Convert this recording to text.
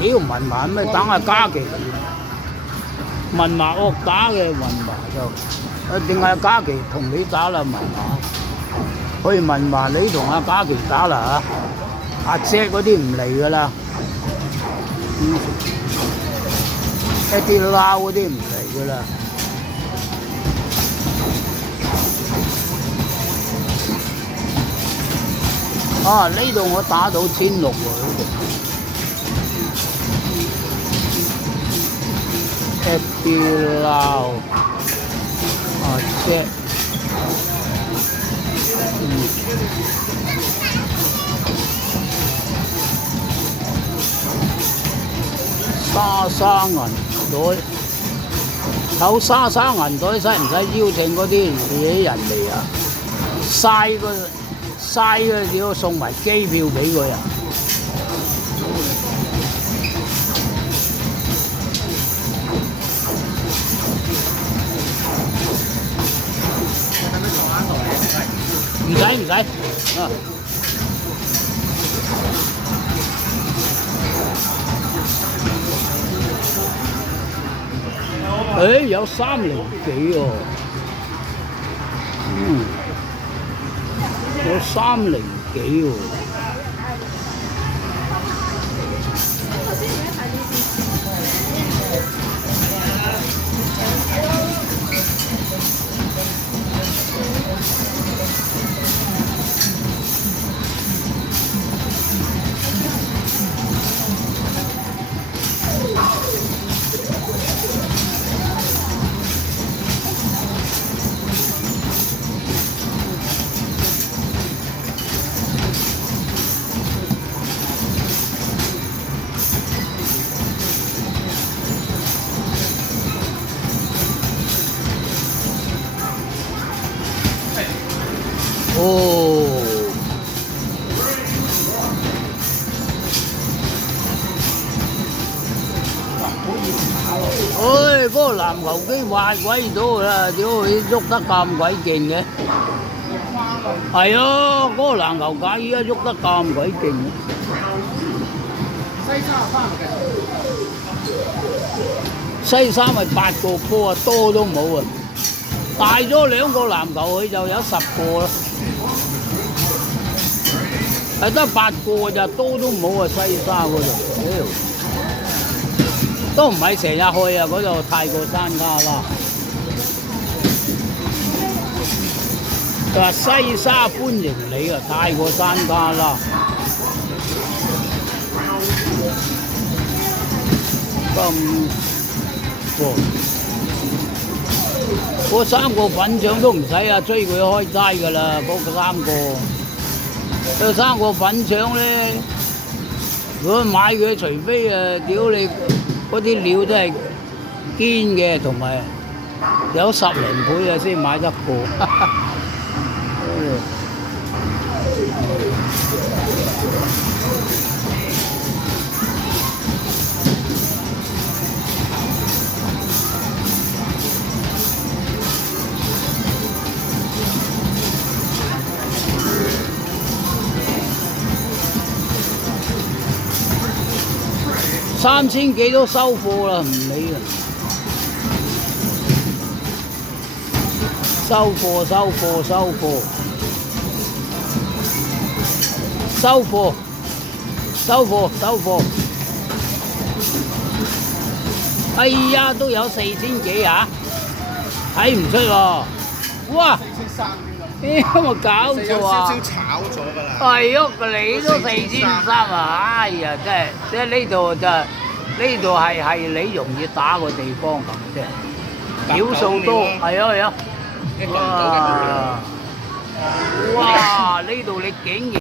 屌文華咩等下嘉琪，文華惡打嘅文華就，定係嘉琪同你打啦文華？去文華你同阿嘉琪打啦嚇，阿姐嗰啲唔嚟噶啦，一啲撈嗰啲唔嚟噶啦。啊！呢度我打到1600喎，呢度。一啲撈，啊姐，莎莎銀袋，有莎莎銀袋使唔使邀請嗰啲人嚟啊？嘥嘅屌送埋機票俾佢啊！唔使啊！有3厘幾喎，有3厘幾喎。哦，嗰個籃球機壞鬼咗啦！屌佢喐得咁鬼勁嘅，係啊！嗰個籃球架依家喐得咁鬼勁嘅。西沙咪8個波啊，多都冇啊！大咗2個籃球佢就有10個啦。係得8個咋，多都冇啊！西沙嗰度，都唔係成日去啊！嗰度太過山卡啦。佢話西沙歡迎你啊！太過山卡啦。嗰3個粉腸都唔使啊，追佢開齋㗎啦！嗰3個。有3個粉腸咧，如果買佢，除非屌你嗰啲料都係堅嘅，同埋有10零倍啊，先買得過。3000幾都收貨啦，唔理啦。收貨，哎呀，都有4000幾啊，睇唔出喎。哇！4300添啊！有冇搞錯啊？有少少炒咗㗎啦。係喐，你都4300啊！哎呀，真係，即係呢度就呢度係你容易打個地方咁啫。秒數多，係啊。哇！呢度你竟然〜